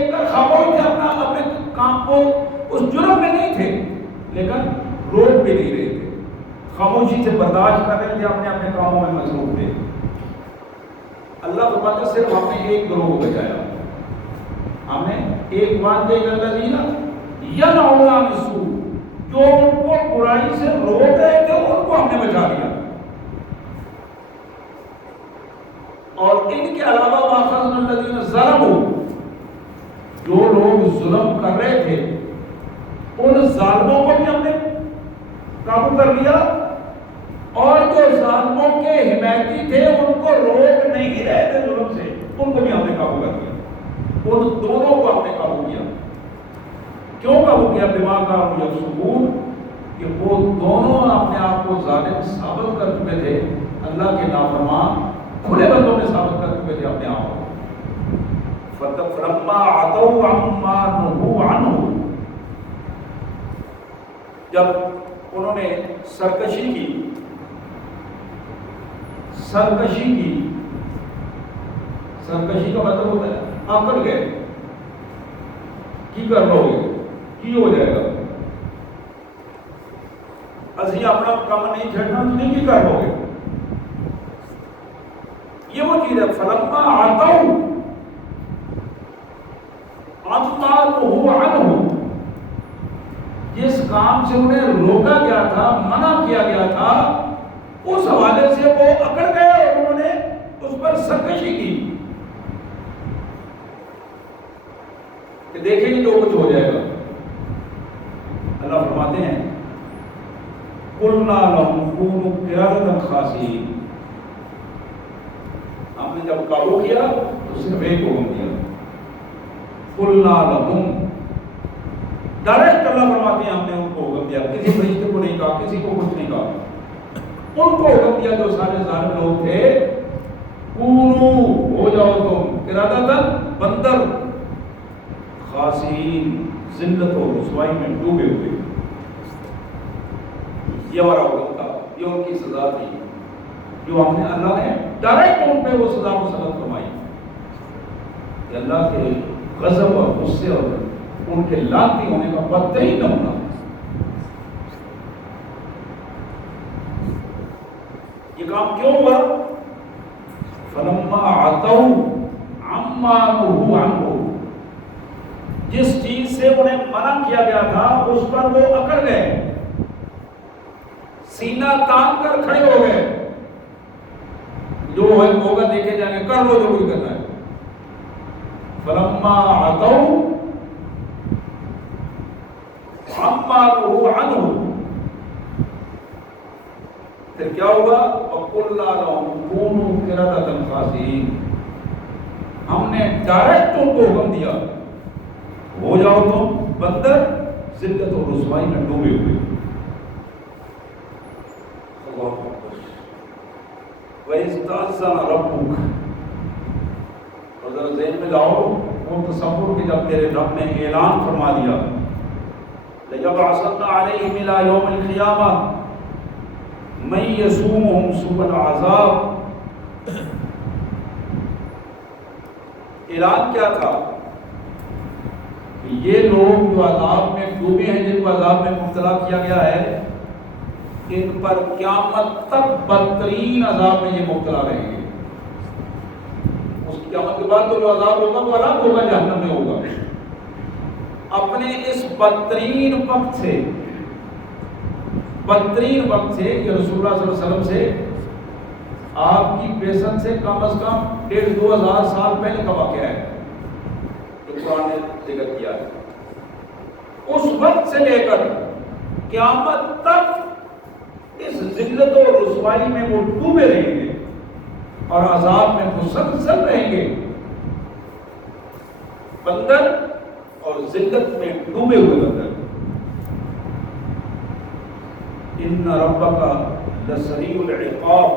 دیکھ کر خاموش تھے، اپنے کام کو اس جرم میں نہیں تھے، لیکن روک بھی نہیں رہے تھے، خاموشی سے برداشت کر رہے تھے، اپنے کاموں میں مصروف تھے۔ اللہ فرماتا ہے صرف ہم نے ایک گروہ کو بچایا، ہم نے ایک وعدے الذین ینہون عن السوء، جو ان کو برائی سے روک رہے تھے ان کو ہم نے بچا لیا، اور ان کے علاوہ واخذنا الذین ظلموا، جو لوگ ظلم کر رہے تھے ان ظالموں کو بھی ہم نے قابو کر لیا، اور جو ظالموں کے حمایتی تھے ان کو روک نہیں رہے تھے ظلم سے، ان کو بھی ہم نے قابو کر لیا، ان دونوں کو ہم نے قابو کیا۔ کیوں قابو کیا؟ بما کانوا یفسقون، کہ وہ دونوں اپنے آپ کو ظالم ثابت کر چکے تھے، اللہ کے نافرمان کھلے بندوں میں ثابت کر چکے تھے اپنے آپ کو۔ فلما عتوا عما نهوا عنه، جب انہوں نے سرکشی کی سرکشی کا مطلب ہوتا ہے اکڑ گئے، کی کر لو گے، کی ہو جائے گا، اسی اپنا کام نہیں چھڑنا، تم کی کر لو گے، یہ وہ چیز ہے۔ فلما عتوا عما نهوا عنه، جس کام سے انہیں روکا گیا تھا، منع کیا گیا تھا، اس حوالے سے وہ اکڑ گئے اور انہوں نے اس پر سرکشی کی کہ دیکھیں گے جو کچھ ہو جائے گا۔ اللہ فرماتے ہیں قُلْنَا لَهُمْ كُونُوا قِرَدَةً خَاسِئِينَ، ہم نے جب قابو کیا تو صرف ایک حکم دیا، قُلْنَا لَهُمْ، ڈائریکٹ اللہ فرماتے ہیں ہم نے ان کو حکم دیا، کسی فرشتے کو نہیں کہا، کسی کو کچھ نہیں کہا، ان کو حکم دیا جو سارے ظالم لوگ تھے، کونو، ہو جاؤ تم، قرادتاً، بندر، خاسئین، ذلت و رسوائی میں ڈوبے ہوئے۔ یہ ہمارا حکم تھا، یہ ان کی سزا تھی جو ہم نے، اللہ نے ڈائریکٹ ان پہ وہ سزا مسلط فرمائی کہ اللہ کے غضب اور غصے اور ان کے لعنتی ہونے کا بدترین نمونہ۔ یہ کام کیوں ہوا؟ فلما عتوا عما نهوا عنه، جس چیز سے انہیں منع کیا گیا تھا اس پر وہ اکڑ گئے، سینہ تان کر کھڑے ہو گئے، جو ہوگا دیکھے جائیں گے، کر لو جو کچھ کرنا ہے۔ فلما عتوا عما نهوا عنه، پھر کیا ہوگا؟ وَقُلْنَا لَهُمْ كُونُوا قِرَدَةً خَاسِئِينَ، ہم نے ڈائریکٹ ان کو حکم دیا ہو جاؤ تم بندر، ذلت اور رسوائی میں ڈوبے ہوئے۔ اللہ اکبر۔ وَإِذْ تَأَذَّنَ رَبُّكَ، اور ذرا ذہن میں لاؤ وہ تصور کہ جب تیرے رب نے اعلان فرما دیا لَيَبْعَثَنَّ عَلَيْهِمْ إِلَى يَوْمِ الْقِيَامَةِ مَن يَسُومُهُمْ سُوءَ الْعَذَابِ، اعلان کیا تھا کہ یہ لوگ جو عذاب میں ڈوبے ہیں، جن کو عذاب میں مبتلا کیا گیا ہے، ان پر قیامت تک بدترین عذاب میں یہ مبتلا رہیں گے۔ اس قیامت کے بعد تو جو عذاب ہوگا وہ الگ ہوگا، جہنم میں ہوگا۔ اپنے اس بدترین وقت سے کہ رسول اللہ صلی اللہ علیہ وسلم سے آپ کی بعثت سے کم از کم 1500 سال پہلے کا واقعہ ہے جو قرآن نے ذکر کیا ہے، اس وقت سے لے کر قیامت تک اس ذلت و رسوائی میں وہ ڈوبے رہیں گے اور عذاب میں مسلسل رہیں گے، بندر اور ذلت میں ڈوبے ہوئے بندر۔ ان ربک لسریع العقاب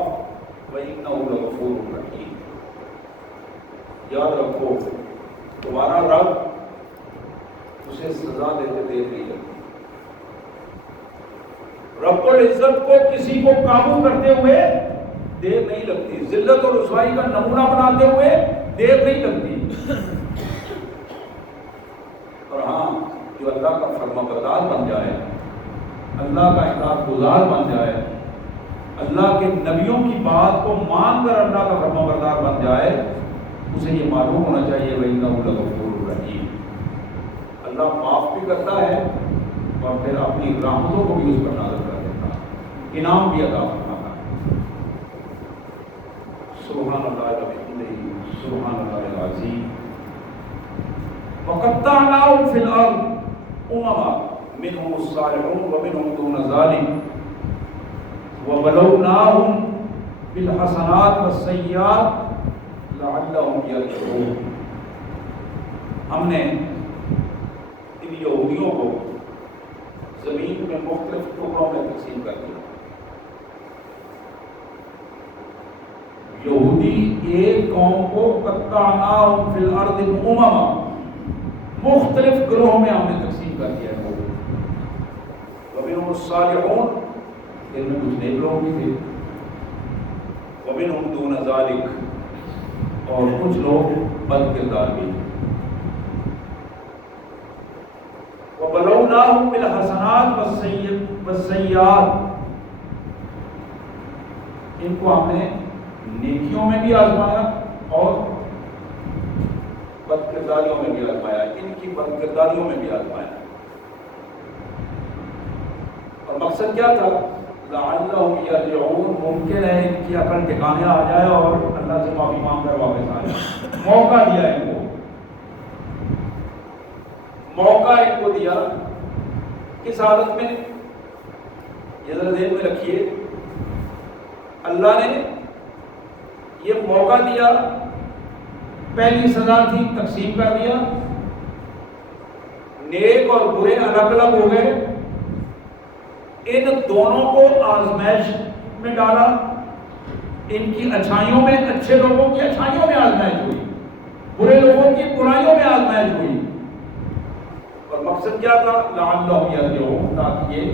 وانہ لغفور رحیم، یاد رکھو تمہارا رب اسے سزا دیتے دیر نہیں لگتی۔ رب العزت کو کسی کو قابو کرتے ہوئے دیر نہیں لگتی، ذلت اور رسوائی کا نمونہ بناتے ہوئے دیر نہیں لگتی۔ اللہ کا فرما بردار بن جائے، اللہ کا اطاعت گزار بن جائے، اللہ کے نبیوں کی بات کو مان کر اللہ کا فرما بردار بن جائے، اسے یہ معلوم ہونا چاہیے وَإِنَّهُ لَغَفُورٌ رَحِيمٌ، اللہ معاف بھی کرتا ہے اور پھر اپنی رحمتوں کو بھی اس پر نازل کر دیتا ہے، انعام بھی عطا فرماتا ہے۔ سبحان اللہ وبحمدہ، سبحان اللہ العظیم۔ وَقَطَّعْنَاهُمْ فِي الْأَرْضِ أُمَمًا مِنْهُمُ الصَّالِحُونَ وَمِنْهُمْ دُونَ ذَلِكَ وَبَلَوْنَاهُمْ بِالْحَسَنَاتِ وَالسَّيِّئَاتِ لَعَلَّهُمْ يَرْجِعُونَ، ہم نے ان یہودیوں کو زمین میں مختلف ٹکڑوں میں تقسیم کر دیا۔ یہودی ایک قوم کو قطعناہم فی الارض امما، مختلف گروہوں میں ہم نے تقسیم کر دیا ہے۔ ومنہم الصالحون، ان میں کچھ نیک لوگ بھی تھے، ومنہم دون ذالک، اور کچھ لوگ بد کردار بھی تھے۔ وَبَلَوْنَاهُمْ بِالْحَسَنَاتِ وَالسَّيِّئَاتِ، ان کو ہم نے نیکیوں میں بھی آزمایا اور بد کرداریوں میں بھی آزمایا، ان کی بد کرداریوں میں بھی آزمایا، اور مقصد کیا تھا؟ لعلہم یرجعون، ممکن ہے ان کی عقل ٹھکانے آ جائے اور اللہ سے معافی مانگ کر واپس آ جائے۔ موقع دیا ان کو، موقع ان کو دیا، کس حالت میں؟ یہ ذرا ذہن میں رکھیے، اللہ نے یہ موقع دیا، پہلی سزا تھی تقسیم کر دیا، نیک اور برے الگ الگ ہو گئے، ان دونوں کو آزمائش میں ڈالا، ان کی اچھائیوں میں، اچھے لوگوں کی اچھائیوں میں آزمائش ہوئی، برے لوگوں کی برائیوں میں آزمائش ہوئی، اور مقصد کیا تھا؟ لعلہم یرجعون، تاکہ یہ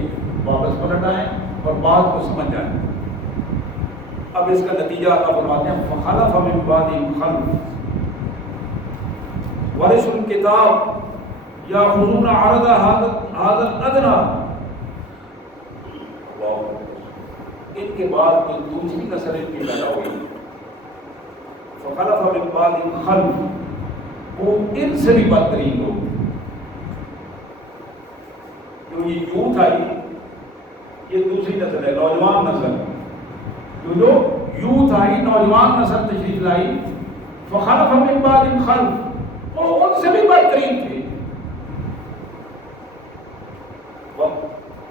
واپس پلٹ آئیں اور بات کو سمجھ جائیں۔ اب اس کا نتیجہ اللہ فرماتے ہیں فخلف من بعدہم خلف ورثوا الکتاب یاخذون عرض هذا الادنی، ان کے بعد جو دوسری نسل ان کی پیدا ہوئی، فخلف من بعدہم خلف، وہ ان سے بھی بدترین لوگ، جو یہ یوتھ آئی، یہ دوسری نسل ہے، نوجوان نسل، جو یوتھ آئی، نوجوان نسل تشریف لائی، فخلف من بعدہم خلف، وہ ان سے بھی بدترین تھے،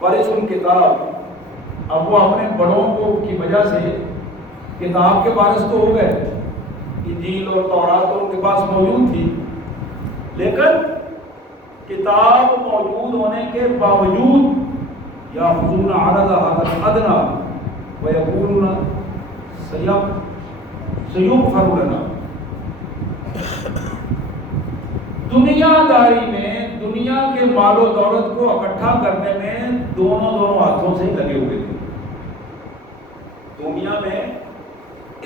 ورثوا الکتاب، اب وہ اپنے بڑوں کو کی وجہ سے کتاب کے وارث تو ہو گئے، انجیل اور تورات تو ان کے پاس موجود تھی، لیکن کتاب موجود ہونے کے باوجود یاخذون عرض هذا الادنی وَيَقُولُونَ سَيُغْفَرُ لَنَا، دنیا داری میں، دنیا کے مال و دولت کو اکٹھا کرنے میں دونوں ہاتھوں سے لگے ہوئے تھے، دنیا میں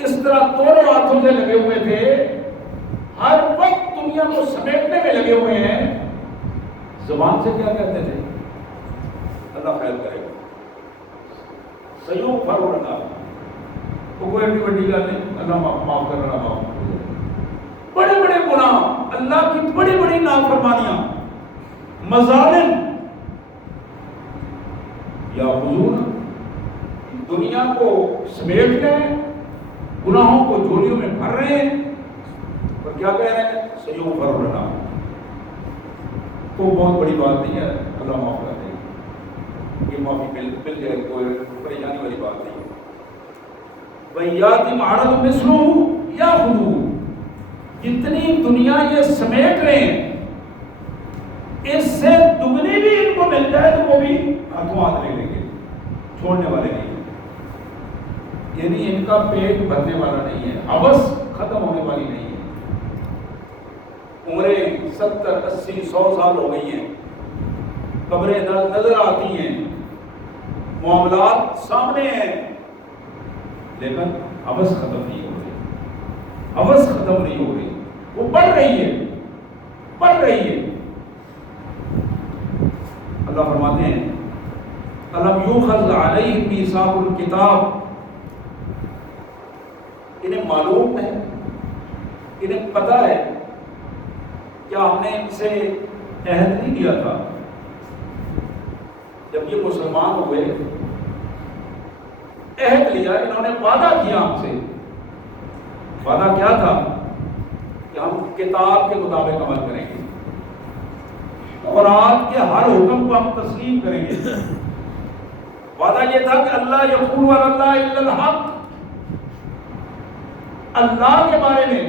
اس طرح دونوں ہاتھوں سے لگے ہوئے تھے، ہر وقت دنیا کو سمیٹنے میں لگے ہوئے ہیں۔ زبان سے کیا کہتے تھے؟ اللہ خیر کرے گا، سیوم فرور کا، وہ کوئی ایسی بڑی گل نہیں، اللہ معاف کرنا، معاف بڑے بڑے گناہ، اللہ کی بڑی بڑی نافرمانیاں، مظالم، یا حضور دنیا کو سمیٹ گئے، گناہوں کو جھولیوں میں بھر رہے ہیں، اور کیا کہہ رہے ہیں؟ سیوم فرور کا، تو بہت بڑی بات نہیں ہے، اللہ معاف کر دے، یہ معافی مل جائے، کوئی پریشانی والی بات نہیں۔ وَإِيَّاتِهِمْ عَرَضٌ مِثْلُهُ يَأْخُذُوهُ، جتنی دنیا یہ سمیٹ رہے ہیں، اس سے دگنی بھی ان کو مل جائے تو وہ بھی ہاتھوں ہاتھ لے لیں گے، چھوڑنے والے نہیں، یعنی ان کا پیٹ بھرنے والا نہیں ہے، عبث ختم ہونے والی نہیں ہے۔ عمریں 70 80 100 سال ہو گئی ہیں، قبریں نظر آتی ہیں، معاملات سامنے ہیں، لیکن عبث ختم نہیں ہو رہی، عبث ختم نہیں ہو رہی، وہ بڑھ رہی ہے، بڑھ رہی ہے۔ علیہم میثاق الکتاب، انہیں معلوم ہے، انہیں پتہ ہے، کیا ہم نے ان سے عہد نہیں لیا تھا جب یہ مسلمان ہوئے؟ عہد لیا، انہوں نے وعدہ کیا ہم سے۔ وعدہ کیا تھا کہ ہم کتاب کے مطابق عمل کریں گے، اور آج کے ہر حکم کو ہم تسلیم کریں گے۔ وعدہ یہ تھا کہ اللہ یقول علی اللہ الا الحق، اللہ کے بارے میں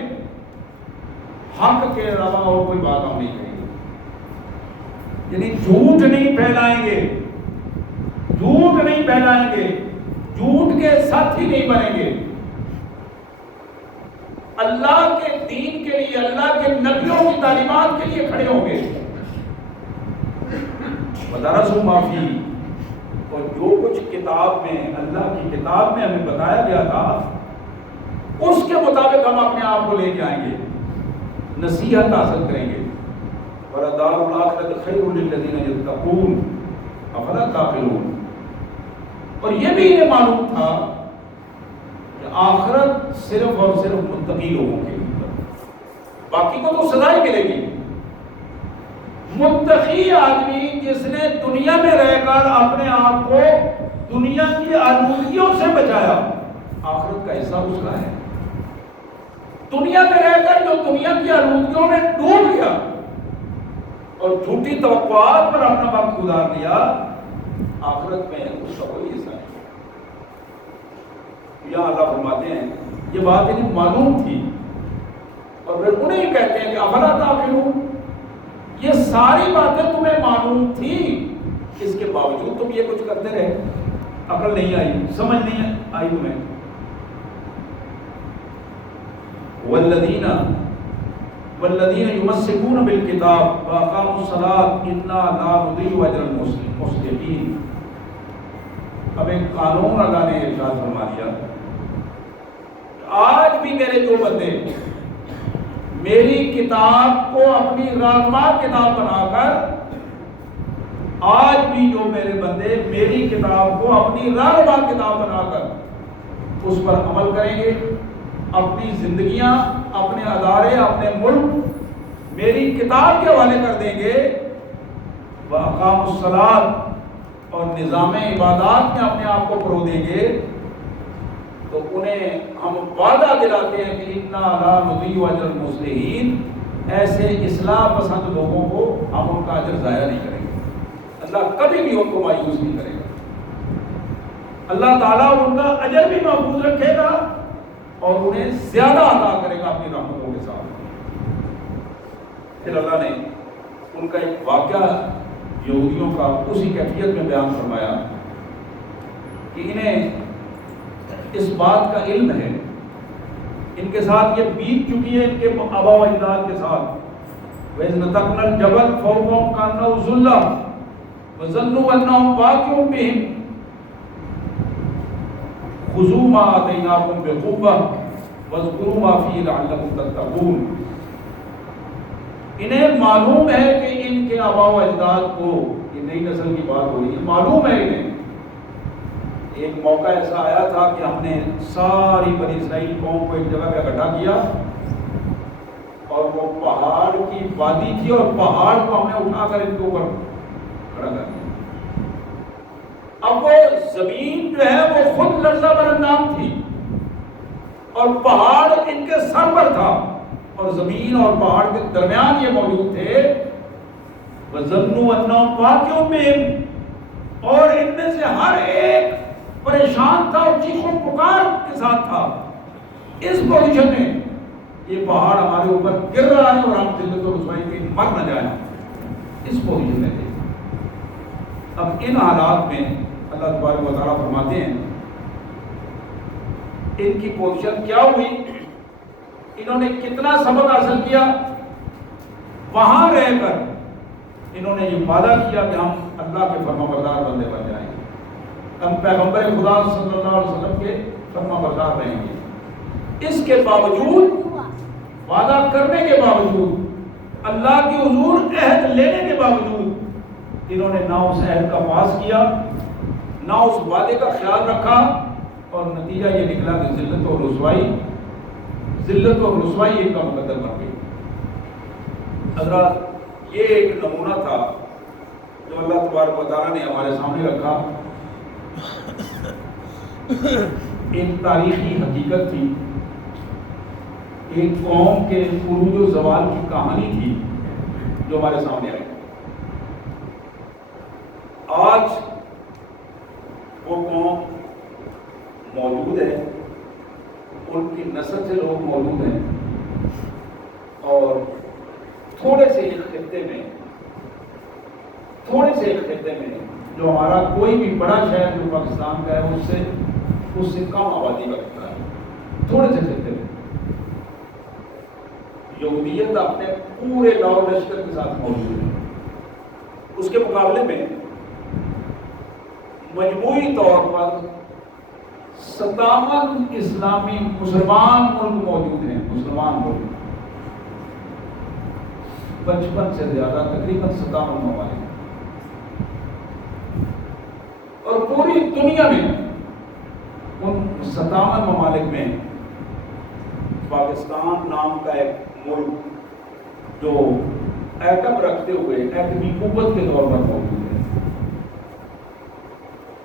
حق کے علاوہ اور کوئی بات ہم نہیں کریں گے، یعنی جھوٹ نہیں پھیلائیں گے، جھوٹ نہیں پھیلائیں گے، جھوٹ کے ساتھی نہیں بنیں گے، اللہ کے دین کے لیے، اللہ کے نبیوں کی تعلیمات کے لیے کھڑے ہوں گے۔ وَدَرَسُوا مَا فِيهِ، اور جو کچھ کتاب میں، اللہ کی کتاب میں ہمیں بتایا گیا تھا، اس کے مطابق ہم اپنے آپ کو لے کے آئیں گے، نصیحت حاصل کریں گے۔ وَلَدَارُ الْآخِرَةِ خَيْرٌ لِلَّذِينَ يَتَّقُونَ أَفَلَا تَعْقِلُونَ۔ اور یہ بھی انہیں معلوم تھا کہ آخرت صرف اور صرف متقی لوگوں کے لیے، باقی کو تو سزا ہی ملے گی۔ متقی آدمی جس نے دنیا میں رہ کر اپنے آپ کو دنیا کی آلودگیوں سے بچایا، آخرت کا حصہ اس کا ہے۔ دنیا میں رہ کر جو دنیا کی آلودگیوں میں ڈوب گیا اور جھوٹی توقعات پر اپنا وقت گزار دیا، آخرت میں اس کا کوئی حصہ نہیں۔ یہاں اللہ فرماتے ہیں یہ بات انہیں معلوم تھی، اور پھر انہیں کہتے ہیں کہ افلا تعقلون، یہ ساری باتیں تمہیں معلوم تھی، اس کے باوجود تم یہ کچھ کرتے رہے، عقل نہیں آئی، سمجھ نہیں آئی تمہیں۔ والذین یمسکون بالکتاب واقاموا الصلاۃ انا لا نضیع اجر المصلحین۔ اب ایک قانون اللہ نے ارشاد فرما دیا، آج بھی میرے جو بندے میری کتاب کو اپنی رہنما کتاب بنا کر، آج بھی جو میرے بندے میری کتاب کو اپنی رہنما کتاب بنا کر اس پر عمل کریں گے، اپنی زندگیاں، اپنے ادارے، اپنے ملک میری کتاب کے حوالے کر دیں گے، وَأَقَامُوا الصَّلَاةَ، اور نظام عبادات میں اپنے آپ کو پرو دیں گے، تو انہیں ہم وعدہ دلاتے ہیں کہ اِنَّا لَا نُضِيعُ أَجْرَ الْمُصْلِحِينَ، ایسے اصلاح پسند لوگوں کو ہم ان کا اجر ضائع نہیں کریں گے۔ اللہ کبھی بھی ان کو مایوس نہیں کرے گا، اللہ تعالیٰ ان کا اجر بھی محفوظ رکھے گا اور انہیں زیادہ عطا کرے گا اپنی رحمتوں کے ساتھ۔ پھر اللہ نے ان کا ایک واقعہ یہودیوں کا اسی کیفیت میں بیان فرمایا کہ انہیں اس بات کا علم ہے، ان کے ساتھ یہ بیت چکی ہے، ان کے آباء و اجداد کے ساتھ، وَإِذْ نَتَقْنَا الْجَبَلَ فَوْقَهُمْ كَأَنَّهُ ظُلَّةٌ وَظَنُّوا أَنَّهُ وَاقِعٌ بِهِمْ خُذُوا مَا آتَيْنَاكُمْ بِقُوَّةٍ وَاذْكُرُوا مَا فِيهِ لَعَلَّكُمْ تَتَّقُونَ۔ انہیں معلوم ہے کہ ان کے آباء و اجداد کو، یہ نئی نسل کی بات ہو رہی ہے، معلوم ہے انہیں ایک موقع ایسا آیا تھا کہ ہم نے ساری بنی اسرائیل قوم کو ایک جگہ پہ اکٹھا کیا، اور وہ پہاڑ کی وادی تھی، اور پہاڑ کو ہم نے اٹھا کر ان کے اوپر کھڑا کر دیا۔ اب وہ زمین جو ہے وہ خود لرزہ براندام تھی، اور پہاڑ ان کے سر پر تھا، اور زمین اور پہاڑ کے درمیان یہ موجود تھے۔ وَظَنُّوا أَنَّهُمْ وَاقِعٌ بِهِمْ، اور ان میں سے ہر ایک پریشان تھا اور چیخ و پکار کے ساتھ تھا، اس پوزیشن میں یہ پہاڑ ہمارے اوپر گر رہا ہے اور ہم ذلت و رسوائی پہ مر نہ جائیں، اس پوزیشن میں تھے۔ اب ان حالات میں اللہ تبارک و تعالیٰ فرماتے ہیں ان کی پوزیشن کیا ہوئی، انہوں نے کتنا سبق حاصل کیا، وہاں رہ کر انہوں نے یہ وعدہ کیا کہ ہم اللہ کے فرما بردار بندے بن جائیں گے، ہم پیغمبر خدا صلی اللہ علیہ وسلم کے فرما بردار رہیں گے۔ اس کے باوجود، وعدہ کرنے کے باوجود، اللہ کے حضور عہد لینے کے باوجود، انہوں نے نہ اس عہد کا پاس کیا، نہ اس وعدے کا خیال رکھا، اور نتیجہ یہ نکلا کہ ذلت اور رسوائی ایک کا مقدر بن گئی۔ حضرات، یہ ایک نمونہ تھا جو اللہ تبارک و تعالیٰ نے ہمارے سامنے رکھا۔ ایک تاریخی حقیقت تھی، ایک قوم کے عروج و زوال کی کہانی تھی جو ہمارے سامنے آئی۔ آج وہ قوم موجود ہے، ان کی نسل سے لوگ موجود ہیں، اور تھوڑے سے ایک خطے میں جو ہمارا کوئی بھی بڑا شہر جو پاکستان کا ہے اس سے کم آبادی کا خطہ ہے۔ تھوڑے سے خطے میں یہودیت اپنے پورے لاؤ لشکر کے ساتھ موجود ہے۔ اس کے مقابلے میں مجموعی طور پر 57 اسلامی مسلمان ملک موجود ہیں، مسلمان ملک 55 سے زیادہ، تقریباً 57 ممالک، اور پوری دنیا میں ان 57 ممالک میں پاکستان نام کا ایک ملک جو ایٹم رکھتے ہوئے ایٹمی قوت کے طور پر موجود ہے،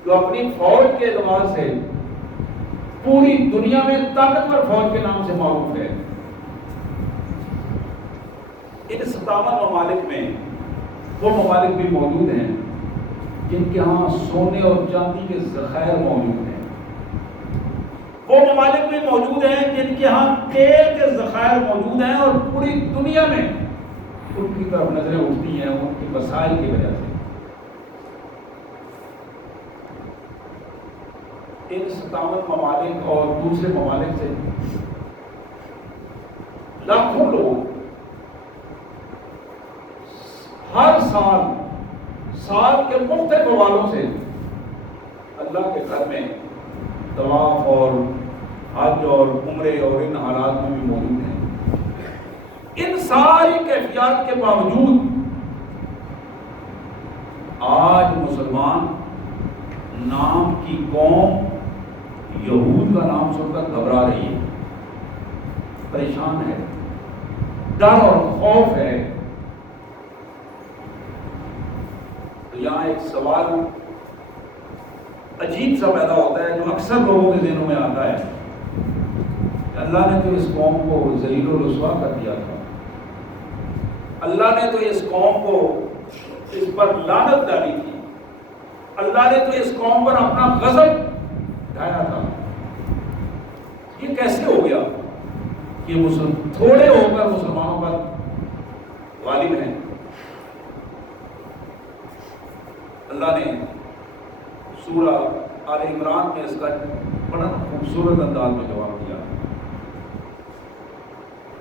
جو اپنی فوج کے اعتبار سے پوری دنیا میں طاقتور فوج کے نام سے معروف ہے۔ ان 57 ممالک میں وہ ممالک بھی موجود ہیں جن کے ہاں سونے اور چاندی کے ذخائر موجود ہیں، وہ ممالک بھی موجود ہیں جن کے ہاں تیل کے ذخائر موجود ہیں، اور پوری دنیا میں ان کی طرف نظریں اٹھتی ہیں ان کے وسائل کی وجہ سے۔ ان 57 ممالک اور دوسرے ممالک سے لاکھوں لوگ ہر سال کے مختلف حوالوں سے اللہ کے گھر میں طواف اور حج اور عمرے اور ان حالات میں بھی موجود ہیں۔ ان ساری کیفیات کے باوجود آج مسلمان نام کی قوم یہود کا نام سن کر گھبرا رہی ہے، پریشان ہے، ڈر اور خوف ہے۔ تو یہاں ایک سوال عجیب سا پیدا ہوتا ہے جو اکثر لوگوں کے ذہنوں میں آتا ہے کہ اللہ نے تو اس قوم کو ذلیل و رسوا کر دیا تھا، اللہ نے تو اس قوم کو اس پر لعنت ڈالی تھی، اللہ نے تو اس قوم پر اپنا غضب ڈھایا تھا، یہ کیسے ہو گیا کہ تھوڑے ہو کر مسلمانوں پر غالب ہیں؟ اللہ نے سورہ آل عمران میں اس کا بڑا خوبصورت انداز میں جواب دیا۔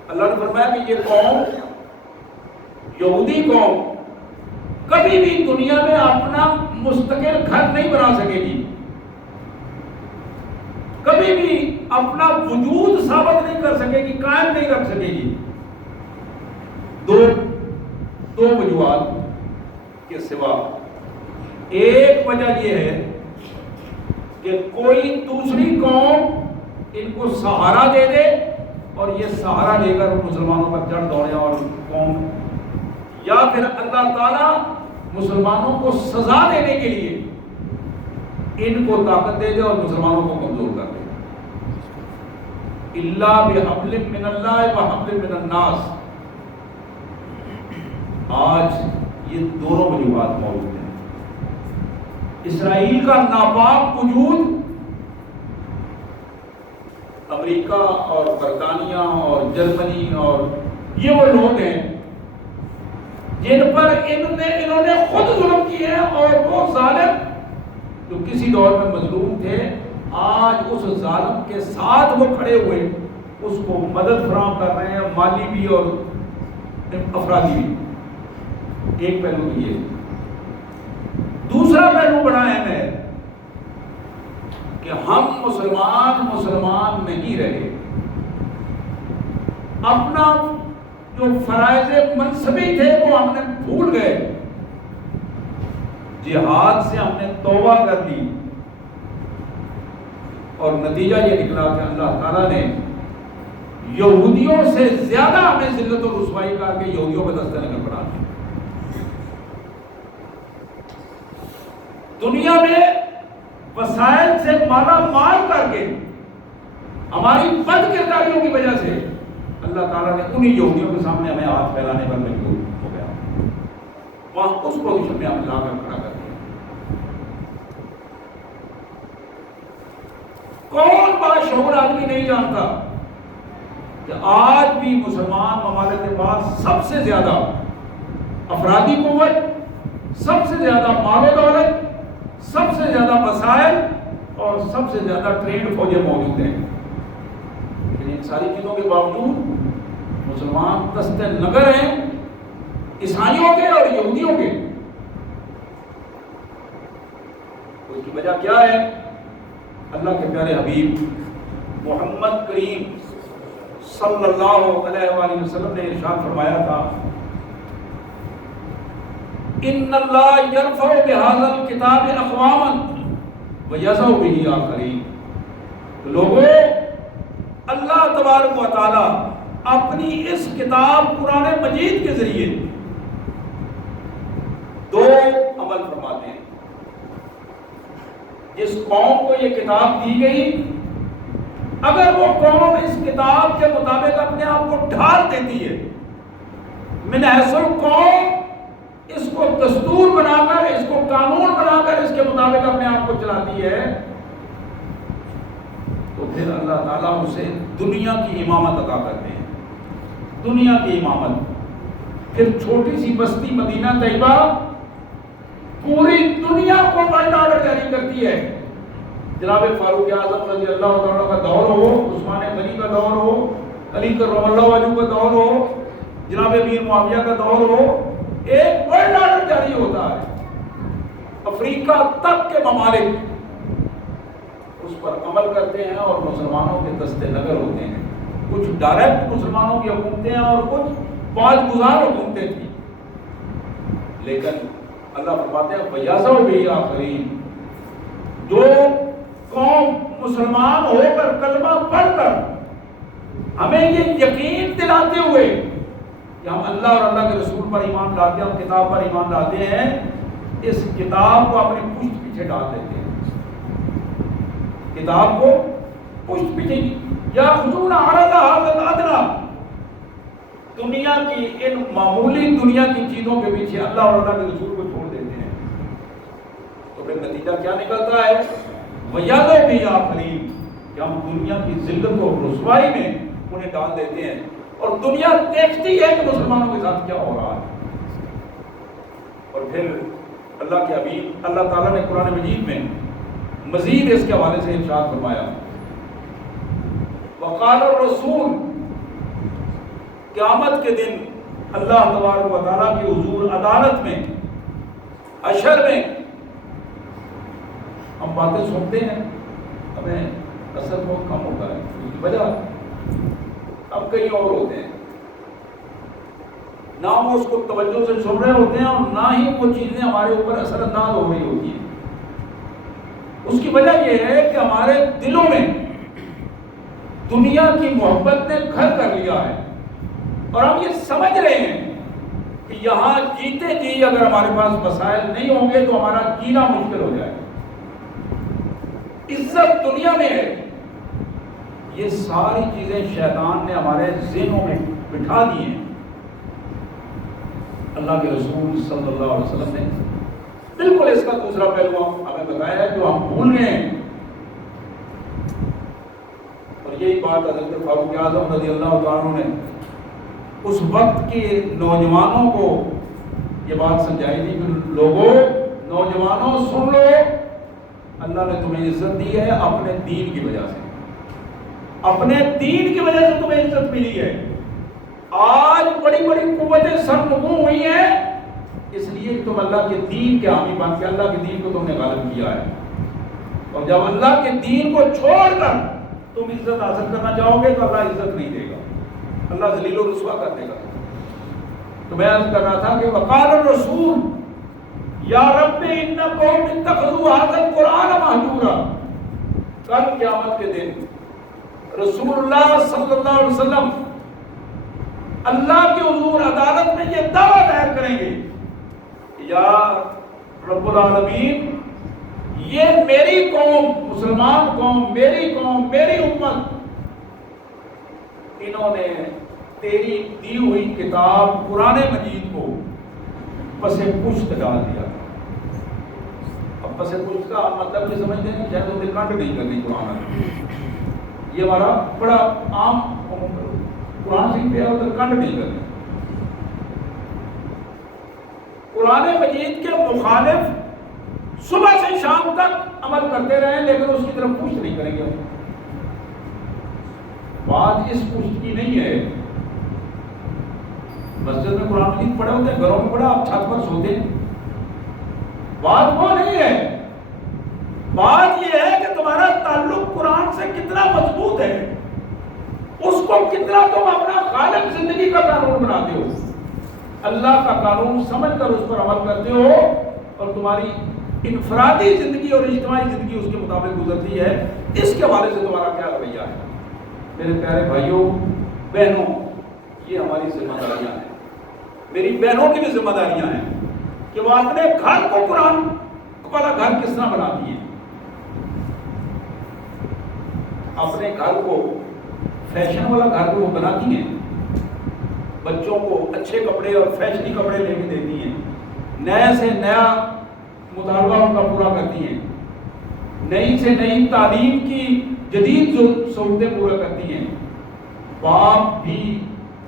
اللہ نے فرمایا کہ یہ قوم، یہودی قوم، کبھی بھی دنیا میں اپنا مستقل گھر نہیں بنا سکے گی، کبھی بھی اپنا وجود ثابت نہیں کر سکے گی، قائم نہیں رکھ سکے گی، دو وجوہات کے سوا۔ ایک وجہ یہ ہے کہ کوئی دوسری قوم ان کو سہارا دے دے اور یہ سہارا لے کر مسلمانوں پر چڑھ دوڑے، اور قوم، یا پھر اللہ تعالیٰ مسلمانوں کو سزا دینے کے لیے ان کو طاقت دے دے اور مسلمانوں کو کمزور کر دے۔ اللہ بحبل من اللہ وحبل من الناس۔ آج یہ دونوں وجوہات موجود ہیں۔ اسرائیل کا ناپاک وجود، امریکہ اور برطانیہ اور جرمنی اور یہ وہ لوگ ہیں جن پر انہوں نے خود ظلم کیے ہیں، اور وہ ظالم جو کسی دور میں مظلوم تھے آج اس ظالم کے ساتھ وہ کھڑے ہوئے اس کو مدد فراہم کر رہے ہیں، مالی بھی اور افرادی بھی۔ ایک پہلو یہ، دوسرا پہلو بڑا اہم ہے کہ ہم مسلمان نہیں رہے، اپنا جو فرائض منصبی تھے وہ ہم نے بھول گئے، جہاد سے ہم نے توبہ کر لی، اور نتیجہ یہ نکلا کہ اللہ تعالیٰ نے یہودیوں سے زیادہ ہمیں ذلت و رسوائی کر کے یہودیوں کو دست نگر بنا دیا. دنیا میں وسائل سے مالا مال کر کے ہماری بد کرداریوں کی وجہ سے اللہ تعالیٰ نے انہی یہودیوں کے سامنے ہمیں ہاتھ پھیلانے پر مجبور ہو گیا. وہاں اس پوزیشن میں ہم لا کر کھڑا کر دیا. کون باشعور آدمی نہیں جانتا کہ آج بھی مسلمان ممالک کے پاس سب سے زیادہ افرادی قوت، سب سے زیادہ مال و دولت، سب سے زیادہ وسائل اور سب سے زیادہ ٹرینڈ فوجیں موجود ہیں. لیکن ان ساری چیزوں کے باوجود مسلمان دست نگر ہیں عیسائیوں کے اور یہودیوں کے. اس کی وجہ کیا ہے؟ اللہ کے پیارے حبیب محمد کریم صلی اللہ علیہ وآلہ وسلم نے ارشاد فرمایا تھا ان اللہ یرفع بہذا الکتاب اقواما ویضع بہ آخرین. لوگوں، اللہ تبارک و تعالی اپنی اس کتاب قرآن مجید کے ذریعے دو عمل فرماتے ہیں. جس قوم کو یہ کتاب دی گئی، اگر وہ قوم اس کتاب کے مطابق اپنے آپ کو ڈھال دیتی ہے، من حیث القوم اس کو دستور بنا کر، اس کو قانون بنا کر اس کے مطابق اپنے آپ کو چلاتی ہے، تو پھر اللہ تعالیٰ اسے دنیا کی امامت عطا کرتے ہیں. دنیا کی امامت. پھر چھوٹی سی بستی مدینہ طیبہ پوری دنیا کو ورلڈ آرڈر جاری کرتی ہے. جناب فاروق اعظم رضی اللہ تعالیٰ کا دور ہو، عثمان غنی کا دور ہو، علی کرم اللہ وجہ کا دور ہو، جناب امیر معاویہ کا دور ہو، ایک ورلڈ آرڈر جاری ہوتا ہے. افریقہ تک کے ممالک اس پر عمل کرتے ہیں اور مسلمانوں کے دست نگر ہوتے ہیں. کچھ ڈائریکٹ مسلمانوں کی حکومتیں ہیں اور کچھ باز گزار حکومتیں تھیں. لیکن اللہ فرماتے ہیں وَيَضَعُ بِهِ آخَرِينَ. جو قوم مسلمان ہو کر کلمہ پڑھ کر ہمیں یہ یقین دلاتے ہوئے کہ ہم اللہ اور اللہ کے رسول پر ایمان لاتے ہیں، ہم کتاب پر ایمان لاتے ہیں، اس کتاب کو اپنی پشت پیچھے ڈال دیتے ہیں. کتاب کو پشت پیچھے یاخذون عرض هذا الادنى. دنیا کی ان معمولی دنیا کی چیزوں کے پیچھے اللہ اور اللہ کے رسول کو چھوڑ دیتے ہیں. تو پھر نتیجہ کیا نکلتا ہے؟ وَيَضَعُ بِهِ آخَرِينَ. کہ ہم دنیا کی ذلت و رسوائی میں انہیں ڈال دیتے ہیں اور دنیا دیکھتی ہے کہ مسلمانوں کے ساتھ کیا ہو رہا ہے. اور پھر اللہ کے حبیب اللہ تعالیٰ نے قرآن مجید میں مزید اس کے حوالے سے ارشاد فرمایا وقال الرسول. قیامت کے دن اللہ تبارک و تعالیٰ کی حضور عدالت میں، حشر میں ہم باتیں سنتے ہیں، ہمیں اثر بہت کم ہوتا ہے. اس کی وجہ اب کہیں اور ہوتے ہیں، نہ ہم اس کو توجہ سے سن رہے ہوتے ہیں اور نہ ہی وہ چیزیں ہمارے اوپر اثر انداز ہو رہی ہوتی ہیں. اس کی وجہ یہ ہے کہ ہمارے دلوں میں دنیا کی محبت نے گھر کر لیا ہے اور ہم یہ سمجھ رہے ہیں کہ یہاں جیتے جی اگر ہمارے پاس وسائل نہیں ہوں گے تو ہمارا جینا مشکل ہو جائے. عزت دنیا میں ہے. یہ ساری چیزیں شیطان نے ہمارے ذہنوں میں بٹھا دی ہیں. اللہ کے رسول صلی اللہ علیہ وسلم نے بالکل اس کا دوسرا پہلو ہمیں بتایا ہے جو ہم بھول گئے ہیں. اور یہی بات حضرت فاروق اعظم رضی اللہ تعالیٰ نے اس وقت کے نوجوانوں کو یہ بات سمجھائی تھی کہ لوگوں، نوجوانوں سن لو، اللہ نے تمہیں عزت دی ہے اپنے دین کی وجہ سے. اپنے دین کی وجہ سے تمہیں عزت ملی ہے. آج بڑی بڑی قوتیں سرنگوں ہوئی ہیں اس لیے کہ تم اللہ کے دین کے حامی بن کے اللہ کے دین کو تم نے غالب کیا ہے. اور جب اللہ کے دین کو چھوڑ کر تم عزت حاصل کرنا چاہو گے تو اللہ عزت نہیں دے گا، اللہ ذلیل و رسوا کر دے گا. تو میں عرض کر رہا تھا کہ وقال الرسول یا رب ان قوم اتخذوا هذا القرآن مہجورا. کل قیامت کے دن رسول اللہ صلی اللہ علیہ وسلم اللہ کے حضور عدالت میں یہ دعویٰ دائر کریں گے، یا رب العالمین، یہ میری قوم، مسلمان قوم، میری قوم، میری امت، انہوں نے تیری دی ہوئی کتاب قرآن مجید کو پس پشت ڈال دیا۔ اب پس پشت کا مطلب یہ سمجھتے ہیں کہ شاید انہیں کنڈ نہیں کرنی قرآن، یہ ہمارا بڑا عام قرآن سیکھ پہ ادھر کنڈ نہیں کرنی۔ قرآن مجید کے مخالف صبح سے شام تک عمل کرتے رہیں لیکن اس کی طرف پشت نہیں کریں گے۔ بات اس پشت کی نہیں ہے، مسجد میں قرآن مجید پڑھے ہوتے ہیں، گھروں میں پڑھا، آپ چھت پر سوتے ہیں، بات وہ نہیں ہے۔ بات یہ ہے کہ تمہارا تعلق قرآن سے کتنا مضبوط ہے، اس کو کتنا تم اپنا خالق زندگی کا قانون بناتے ہو، اللہ کا قانون سمجھ کر اس پر عمل کرتے ہو، اور تمہاری انفرادی زندگی اور اجتماعی زندگی اس کے مطابق گزرتی ہے۔ اس کے حوالے سے تمہارا کیا رویہ ہے؟ میرے پیارے بھائیوں بہنوں، یہ ہماری ذمہ داریاں ہیں، میری بہنوں کی بھی ذمہ داریاں ہیں کہ وہ اپنے گھر کو قرآن والا گھر کس طرح بناتی ہیں، اپنے گھر کو فیشن والا گھر کو وہ بناتی ہیں، بچوں کو اچھے کپڑے اور فیشنی کپڑے لے کے دیتی ہیں، نئے سے نیا مطالبہ ان کا پورا کرتی ہیں، نئی سے نئی تعلیم کی جدید سہولتیں پورا کرتی ہیں، باپ بھی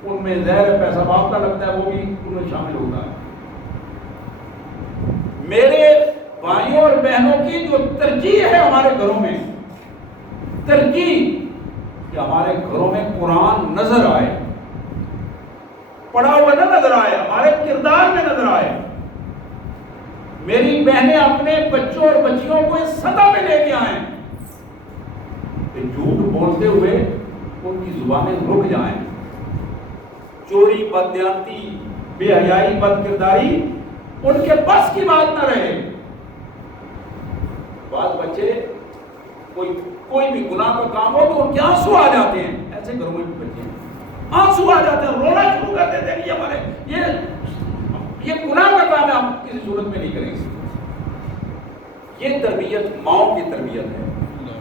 ان میں ظاہر پیسہ باپ کا لگتا ہے، وہ بھی ان میں شامل ہوتا ہے۔ میرے بھائیوں اور بہنوں کی جو ترجیح ہے ہمارے گھروں میں، ترجیح کہ ہمارے گھروں میں قرآن نظر آئے، پڑھا ہوا نہ نظر آئے، ہمارے کردار میں نظر آئے۔ میری بہنیں اپنے بچوں اور بچیوں کو اس سطح پہ لے کے آئیں کہ جھوٹ بولتے ہوئے ان کی زبانیں رک جائیں، چوری، بددیانتی، بے حیائی، بد کرداری ان کے بس کی بات نہ رہے۔ بعض بچے کوئی بھی گناہ کا کام ہو تو ان کے آنسو آ جاتے ہیں، ایسے گھروں میں بھی بچے آنسو آ جاتے ہیں، رونا شروع کر دیتے ہیں کہ ہمارے یہ گناہ کا کام ہے، ہم کسی صورت میں نہیں کریں گے۔ یہ تربیت ماؤں کی تربیت ہے،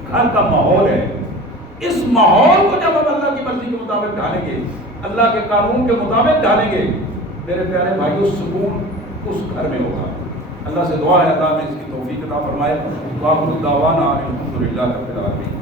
گھر کا ماحول ہے۔ اس ماحول کو جب ہم اللہ کی مرضی کے مطابق ڈالیں گے، اللہ کے قانون کے مطابق ڈالیں گے، میرے پیارے بھائیوں، سکون اس گھر میں ہوگا۔ اللہ سے دعا ہے اللہ نے اس کی توفیق عطا فرمائے۔ وآخر دعوانا الحمد للہ رب العالمین۔